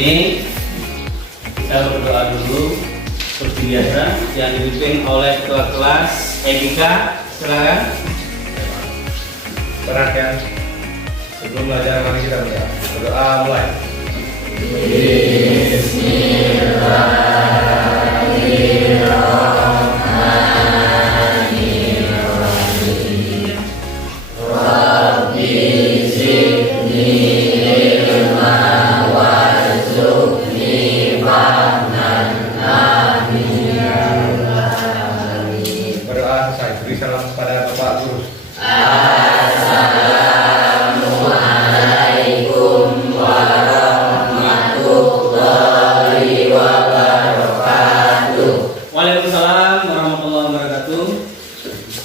ini kita berdoa dulu seperti biasa yang dipimpin oleh ketua kelas Ebika. Silakan. Perhatian, sebelum belajar mari kita berdoa mulai. Bismillahirrahmanirrahim. Rabbi zidni ilma warzuqni fahman. Amin ya rabbal alamin. Berdoa selesai. Beri salam kepada Bapak Guru. Assalamualaikum warahmatullahi wabarakatuh. Waalaikumsalam warahmatullahi wabarakatuh.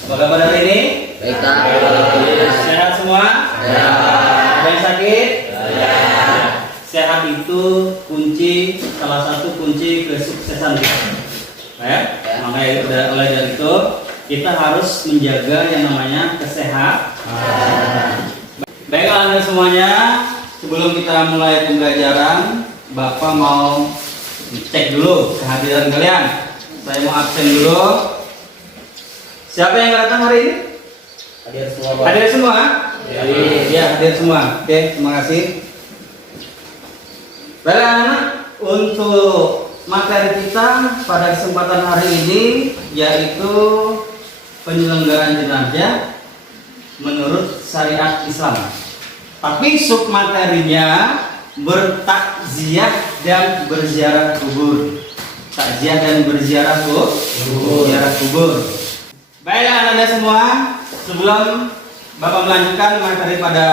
Apa kabar hari ini? Baik. Sehat semua? Ya. Ada yang sakit? Ya. Sehat itu salah satu kunci kesuksesan kita. Ya? Makanya oleh dari itu kita harus menjaga yang namanya kesehatan. Baik Anda semuanya, sebelum kita mulai pembelajaran, Bapak mau cek dulu kehadiran kalian. Saya mau absen dulu. Siapa yang datang hari ini? Hadir semua, Pak. Hadir semua? Ya. Ya, hadir semua. Oke, terima kasih. Baik anak, untuk materi kita pada kesempatan hari ini yaitu penyelenggaraan jenazah menurut syariat Islam. Tapi submaterinya bertakziah dan berziarah kubur. Takziah dan berziarah kubur. Baiklah Anda semua, sebelum Bapak melanjutkan materi pada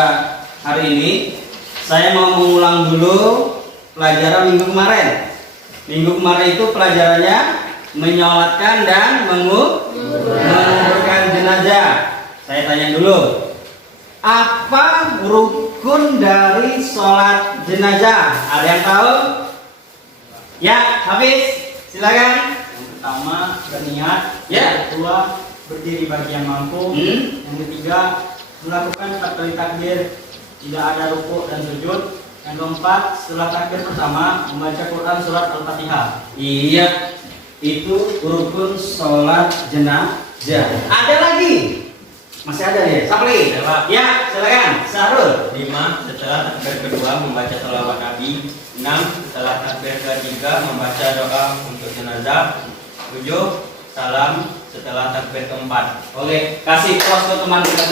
hari ini, saya mau mengulang dulu pelajaran minggu kemarin. Minggu kemarin itu pelajarannya menyolatkan dan menguburkan jenazah. Saya tanya dulu, apa rukun dari sholat jenazah? Ada yang tahu? Ya, Hafiz, silakan. Yang pertama berniat, Ya. yang kedua berdiri bagi yang mampu, yang ketiga melakukan takbir, tidak ada rukuk dan sujud, yang keempat setelah takbir pertama membaca Quran surat Al-Fatihah. Iya, itu rukun sholat jenazah. Ada lagi? Masih ada ya? Siapa lagi? Ya, silakan. Sahrul. 5. Setelah takbir kedua membaca sholawat Nabi. 6. Setelah takbir ketiga membaca doa untuk jenazah. 7. Salam setelah takbir keempat. Oke, kasih pos ke teman kita.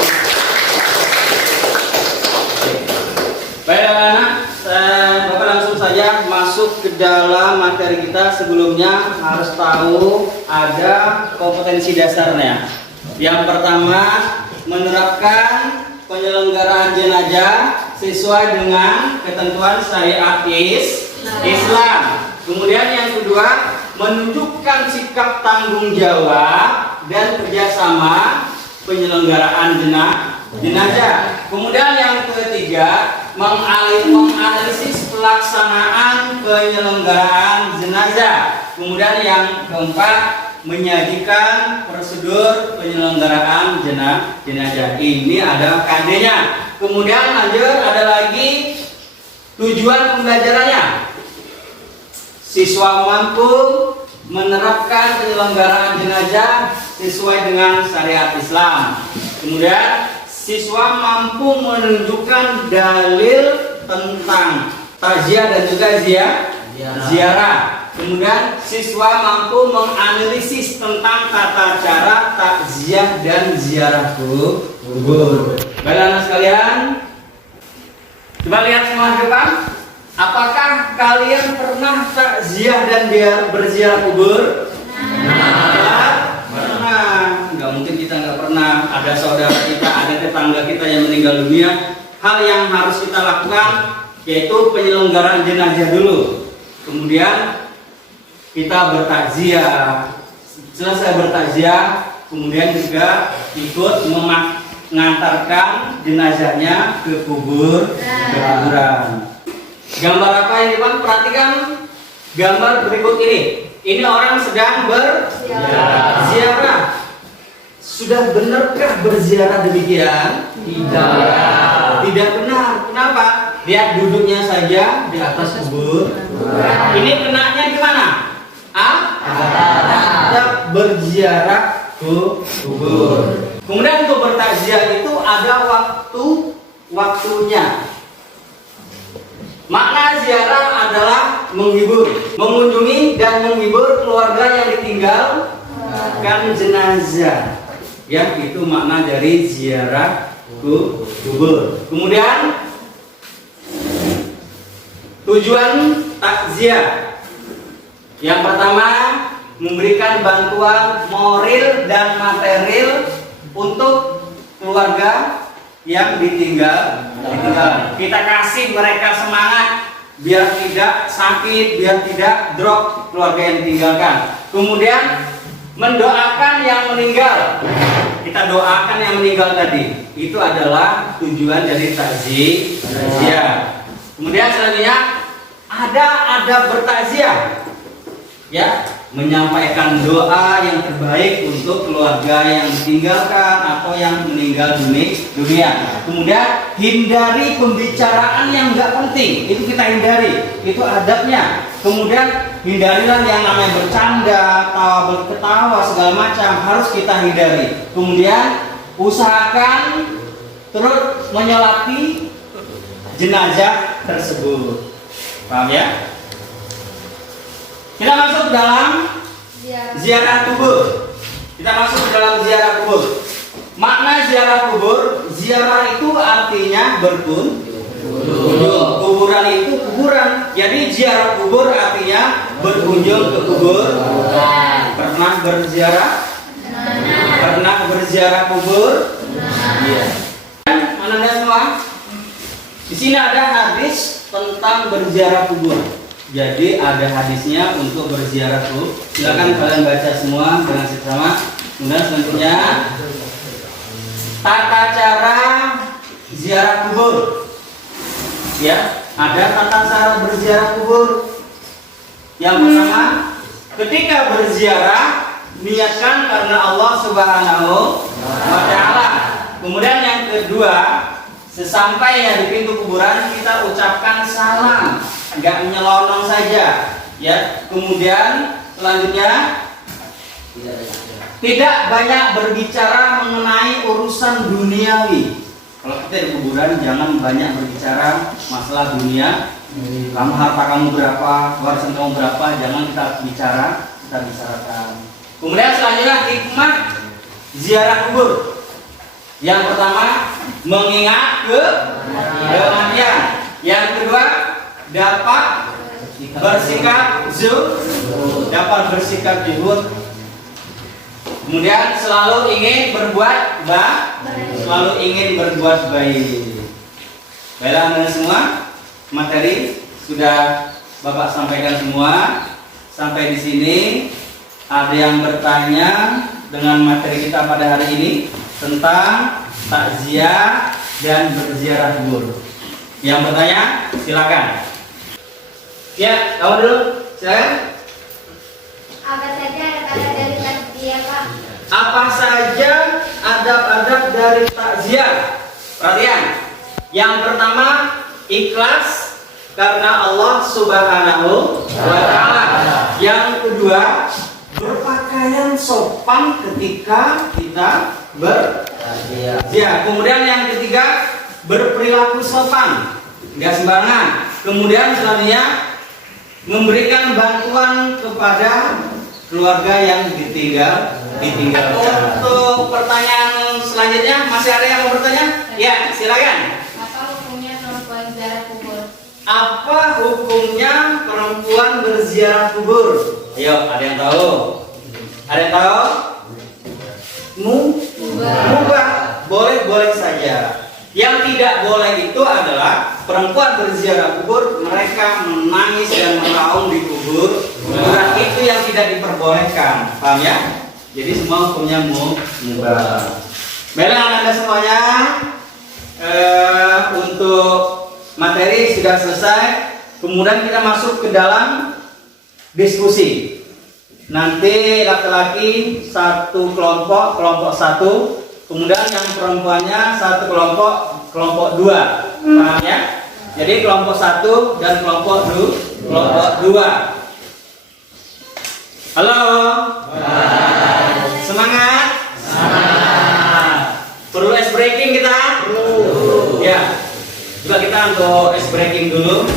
Baik anak-anak, Bapak langsung saja masuk ke dalam materi kita. Sebelumnya harus tahu ada kompetensi dasarnya. Yang pertama, menerapkan penyelenggaraan jenazah sesuai dengan ketentuan syariat Islam. Kemudian yang kedua, menunjukkan sikap tanggung jawab dan kerjasama penyelenggaraan jenazah. Kemudian yang ketiga, menganalisis pelaksanaan penyelenggaraan jenazah. Kemudian yang keempat, menyajikan prosedur penyelenggaraan jenazah. Ini ada KD-nya. Kemudian lanjut ada lagi tujuan pembelajarannya. Siswa mampu menerapkan penyelenggaraan jenazah sesuai dengan syariat Islam. Kemudian siswa mampu menunjukkan dalil tentang takziah dan juga ziarah. Kemudian siswa mampu menganalisis tentang tata cara takziah dan ziarah kubur. Baiklah anak sekalian, coba lihat semua ke depan. Apakah kalian pernah takziah dan berziarah kubur? Pernah. Nggak mungkin kita nggak pernah. Ada saudara kita, ada tetangga kita yang meninggal dunia. Hal yang harus kita lakukan yaitu penyelenggaraan jenazah dulu. Kemudian kita bertakziah. Selesai bertakziah, kemudian juga ikut mengantarkan jenazahnya ke kuburan. Gambar apa ini Bang? Perhatikan gambar berikut ini. Ini orang sedang berziarah. Sudah benarkah berziarah demikian? Tidak. Tidak benar. Kenapa? Lihat duduknya saja di atas kubur. Ini kenanya di mana? Adab berziarah ke kubur. Kemudian untuk bertakziah itu ada waktunya. Makna ziarah adalah menghibur, mengunjungi dan menghibur keluarga yang ditinggalkan jenazah. Ya, itu makna dari ziarah ke kubur. Kemudian tujuan takziah. Yang pertama, memberikan bantuan moral dan material untuk keluarga yang ditinggal. Kita kasih mereka semangat biar tidak sakit, biar tidak drop keluarga yang ditinggalkan. Kemudian mendoakan yang meninggal. Kita doakan yang meninggal tadi. Itu adalah tujuan dari takziah. Kemudian selanjutnya ada adab bertakziah. Ya, menyampaikan doa yang terbaik untuk keluarga yang ditinggalkan atau yang meninggal dunia. Kemudian hindari pembicaraan yang enggak penting. Itu kita hindari. Itu adabnya. Kemudian hindarilah yang namanya bercanda, ketawa segala macam harus kita hindari. Kemudian usahakan terus menyolati jenazah tersebut. Paham ya? Kita masuk ke dalam ziarah kubur. Kita masuk ke dalam ziarah kubur. Makna ziarah kubur, ziarah itu artinya berkunjung. Kuburan itu kuburan. Jadi ziarah kubur artinya berkunjung ke kubur. Pernah berziarah? Pernah berziarah kubur? Iya. Anda semua? Di sini ada hadis tentang berziarah kubur. Jadi ada hadisnya untuk berziarah kubur. Silakan kalian baca semua dengan seksama. Kemudian selanjutnya tata cara ziarah kubur. Ya, ada tata cara berziarah kubur. Yang pertama, ketika berziarah niatkan karena Allah Subhanahu wa taala. Kemudian yang kedua, sesampainya di pintu kuburan kita ucapkan salam, enggak menyelonong saja, ya. Kemudian selanjutnya tidak banyak berbicara mengenai urusan duniawi. Kalau kita di kuburan jangan banyak berbicara masalah dunia. Kamu harta kamu berapa, warisan kamu berapa, jangan kita bicarakan. Kemudian selanjutnya hikmah ziarah kubur. Yang pertama, mengingat kematian. Yang kedua, dapat bersikap zuhud. Kemudian selalu ingin berbuat baik. Baiklah Anda semua, materi sudah Bapak sampaikan semua. Sampai di sini ada yang bertanya dengan materi kita pada hari ini tentang takziah dan berziarah kubur. Yang bertanya silakan. Ya, kamu dulu. Silakan. Apa saja adab-adab dari takziah, Pak? Apa saja adab-adab dari takziah? Perhatian. Yang pertama, ikhlas karena Allah Subhanahu wa taala. Yang kedua, berpakaian sopan ketika kita bertakziah. Kemudian yang ketiga, berperilaku sopan, enggak sembarangan. Kemudian selanjutnya memberikan bantuan kepada keluarga yang ditinggalkan. Untuk pertanyaan selanjutnya masih ada yang mau bertanya? Ya, silakan. Apa hukumnya perempuan ziarah kubur? Apa hukumnya perempuan berziarah kubur? Ayo, ada yang tahu? Ada yang tahu? Mubah. Boleh saja. Yang tidak boleh itu adalah perempuan berziarah kubur, mereka menangis dan meraung di kubur. Kuburan itu yang tidak diperbolehkan. Paham ya? Jadi semua hukumnya mubah. Baiklah Anda semuanya, untuk materi sudah selesai. Kemudian kita masuk ke dalam diskusi. Nanti laki-laki satu kelompok satu. Kemudian yang perempuannya satu kelompok dua. Paham ya? Jadi kelompok 1 dan kelompok 2. Halo. Semangat. Perlu ice breaking kita? Perlu. Ya. Juga kita untuk ice breaking dulu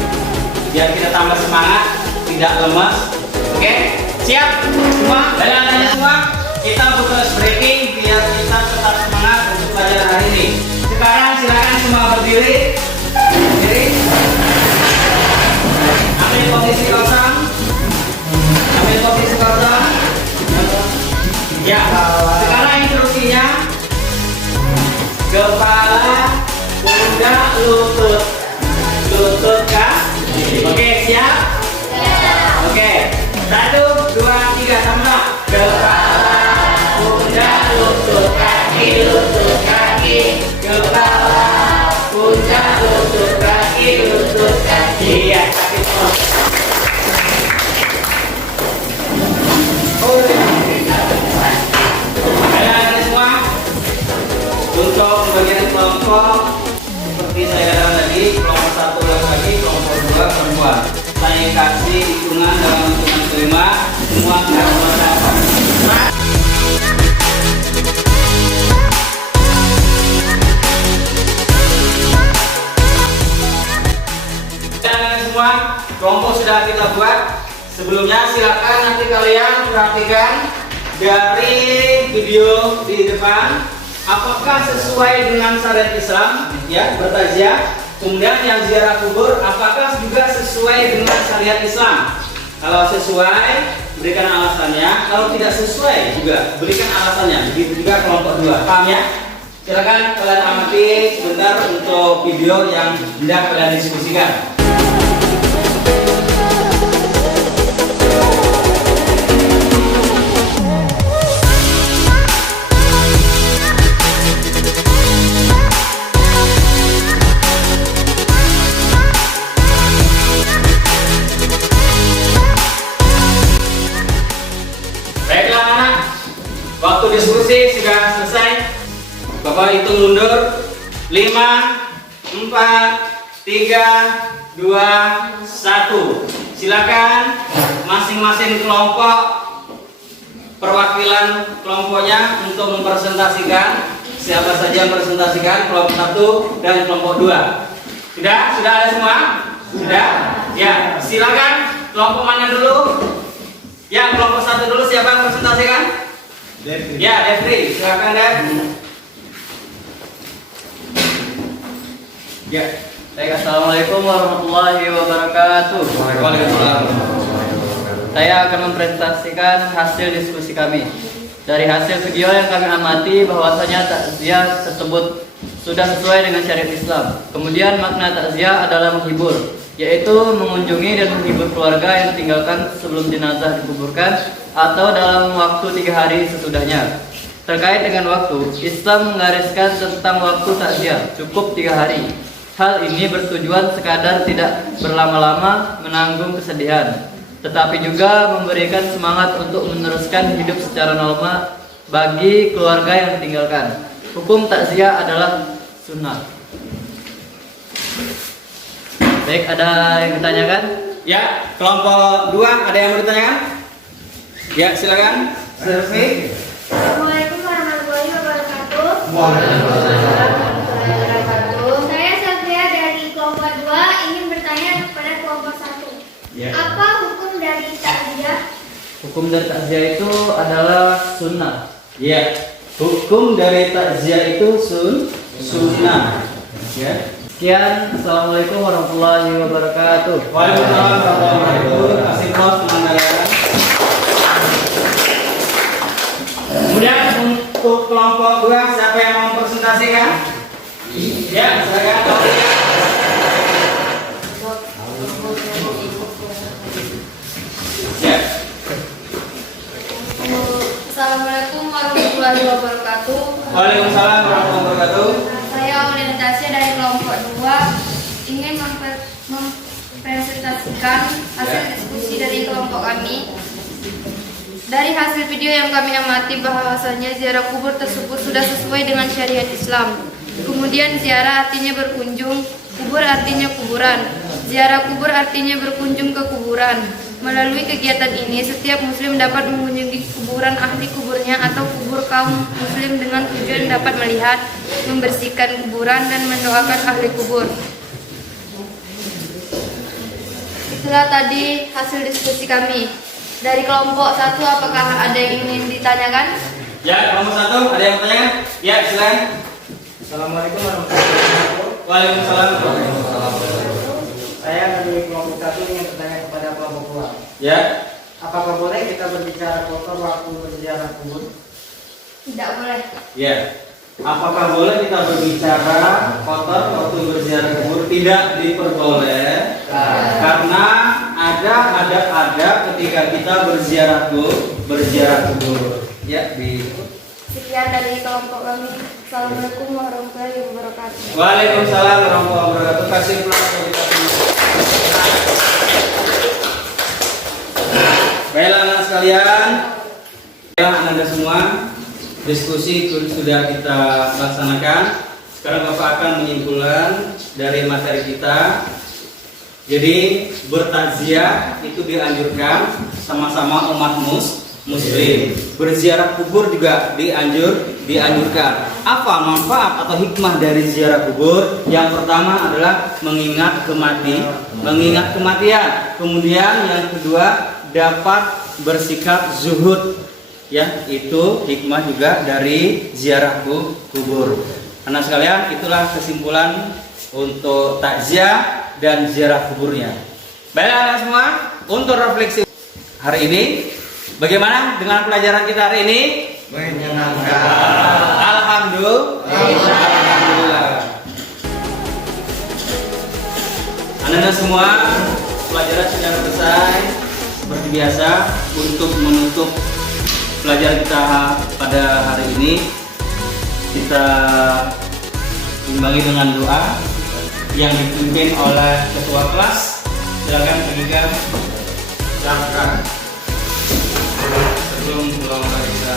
biar kita tambah semangat, tidak lemas. Oke? Siap? Semua? Dalam semua? Kita butuh ice breaking biar kita tetap semangat untuk pelajaran hari ini. Sekarang silakan semua berdiri. Berdiri. Ambil posisi kosong. Ambil posisi kosong. Ya. Sekarang instruksinya kepala, pundak, lutut. Lutut kaki. Oke, siap? Oke. 1, 2, 3 sama. Kepala, pundak, lutut kaki, lutut kaki. Kepala, pundak, lutut kaki, lutut kaki. Ya, kaki semua. Ada semua. Untuk bagian kelompok seperti saya katakan tadi, kelompok 1 laki-laki, kelompok 2 perempuan. Saya kasih hitungan dalam hitungan kelima, semua harus melakukan. Semua kelompok sudah kita buat. Sebelumnya silakan nanti kalian perhatikan dari video di depan apakah sesuai dengan syariat Islam, ya, bertaziah. Kemudian yang ziarah kubur apakah juga sesuai dengan syariat Islam. Kalau sesuai, berikan alasannya. Kalau tidak sesuai juga berikan alasannya. Begitu juga kelompok 2. Paham ya? Silakan kalian amati sebentar untuk video yang hendak kalian diskusikan. Baiklah anak, waktu diskusi sudah selesai. Bapak hitung mundur. 5, 4, 3, 2, 1. Silakan masing-masing kelompok, perwakilan kelompoknya untuk mempresentasikan siapa saja yang presentasikan, kelompok 1 dan kelompok 2. Sudah ada semua? Sudah? Ya, silakan kelompok mana dulu? Ya, kelompok 1 dulu, siapa yang presentasikan? Devri. Ya, Devri, silakan Dev. Ya. Baik, assalamualaikum warahmatullahi wabarakatuh. Waalaikumsalam. Saya akan mempresentasikan hasil diskusi kami. Dari hasil video yang kami amati bahwasanya takziah tersebut sudah sesuai dengan syariat Islam. Kemudian makna takziah adalah menghibur, yaitu mengunjungi dan menghibur keluarga yang ditinggalkan sebelum jenazah dikuburkan atau dalam waktu 3 hari sesudahnya. Terkait dengan waktu, Islam menggariskan tentang waktu takziah cukup 3 hari. Hal ini bertujuan sekadar tidak berlama-lama menanggung kesedihan, tetapi juga memberikan semangat untuk meneruskan hidup secara normal bagi keluarga yang ditinggalkan. Hukum takziah adalah sunnah. Baik, ada yang ditanyakan? Ya, kelompok 2 ada yang mau ditanyakan? Ya, silakan. Servi. Assalamualaikum warahmatullahi wabarakatuh. Saya Satria dari kelompok 2 ingin bertanya kepada kelompok 1. Ya. Apa hukum dari takziah? Hukum dari takziah itu adalah sunnah. Ya. Hukum dari takziah itu sunnah. Ya. Sekian, assalamualaikum warahmatullahi wabarakatuh. Waalaikumsalam warahmatullahi wabarakatuh. Kasih pros teman kalian. Kemudian untuk kelompok 2 siapa yang mau presentasikan? Ya, silakan. Ya. Assalamualaikum warahmatullahi wabarakatuh. Waalaikumsalam warahmatullahi wabarakatuh. Saya Aulia Natasha dari kelompok 2 ingin mempresentasikan hasil diskusi dari kelompok kami. Dari hasil video yang kami amati bahwasanya ziarah kubur tersebut sudah sesuai dengan syariat Islam. Kemudian ziarah artinya berkunjung Kubur artinya kuburan. Ziarah kubur artinya berkunjung ke kuburan. Melalui kegiatan ini, setiap muslim dapat mengunjungi kuburan ahli kuburnya atau kubur kaum muslim dengan tujuan dapat melihat, membersihkan kuburan, dan mendoakan ahli kubur. Itulah tadi hasil diskusi kami. Dari kelompok 1, apakah ada yang ingin ditanyakan? Ya, kelompok 1 ada yang bertanya? Ya, silakan. Assalamualaikum warahmatullahi wabarakatuh. Waalaikumsalam warahmatullahi wabarakatuh. Saya dari kelompok 1 ingin bertanya kepada kelompok 2. Ya. Apakah boleh kita berbicara kotor waktu berziarah kubur? Tidak boleh. Ya. Apakah boleh kita berbicara kotor waktu berziarah kubur? Tidak diperbolehkan. Karena ada ketika kita berziarah kubur. Ya, Sekian dari kelompok kami. Assalamualaikum warahmatullahi wabarakatuh. Waalaikumsalam warahmatullahi wabarakatuh. Kasih peluang kita semua. Baiklah anak sekalian, Anda semua, diskusi sudah kita laksanakan. Sekarang Bapak akan menyimpulkan dari materi kita. Jadi bertakziah itu dianjurkan sama-sama umat muslim. Berziarah kubur juga dianjurkan. Apa manfaat atau hikmah dari ziarah kubur? Yang pertama adalah mengingat kematian. Kemudian yang kedua dapat bersikap zuhud. Ya, itu hikmah juga dari ziarah kubur. Anak sekalian, itulah kesimpulan untuk takziah dan ziarah kuburnya. Baiklah anak semua, untuk refleksi hari ini, bagaimana dengan pelajaran kita hari ini? Menyenangkan. Alhamdulillah. Anak-anak semua, pelajaran sudah selesai. Seperti biasa, untuk menutup pelajaran kita pada hari ini, kita imbangi dengan doa yang dipimpin oleh ketua kelas. Silakan Kak. Silakan. Sebelum pulang kita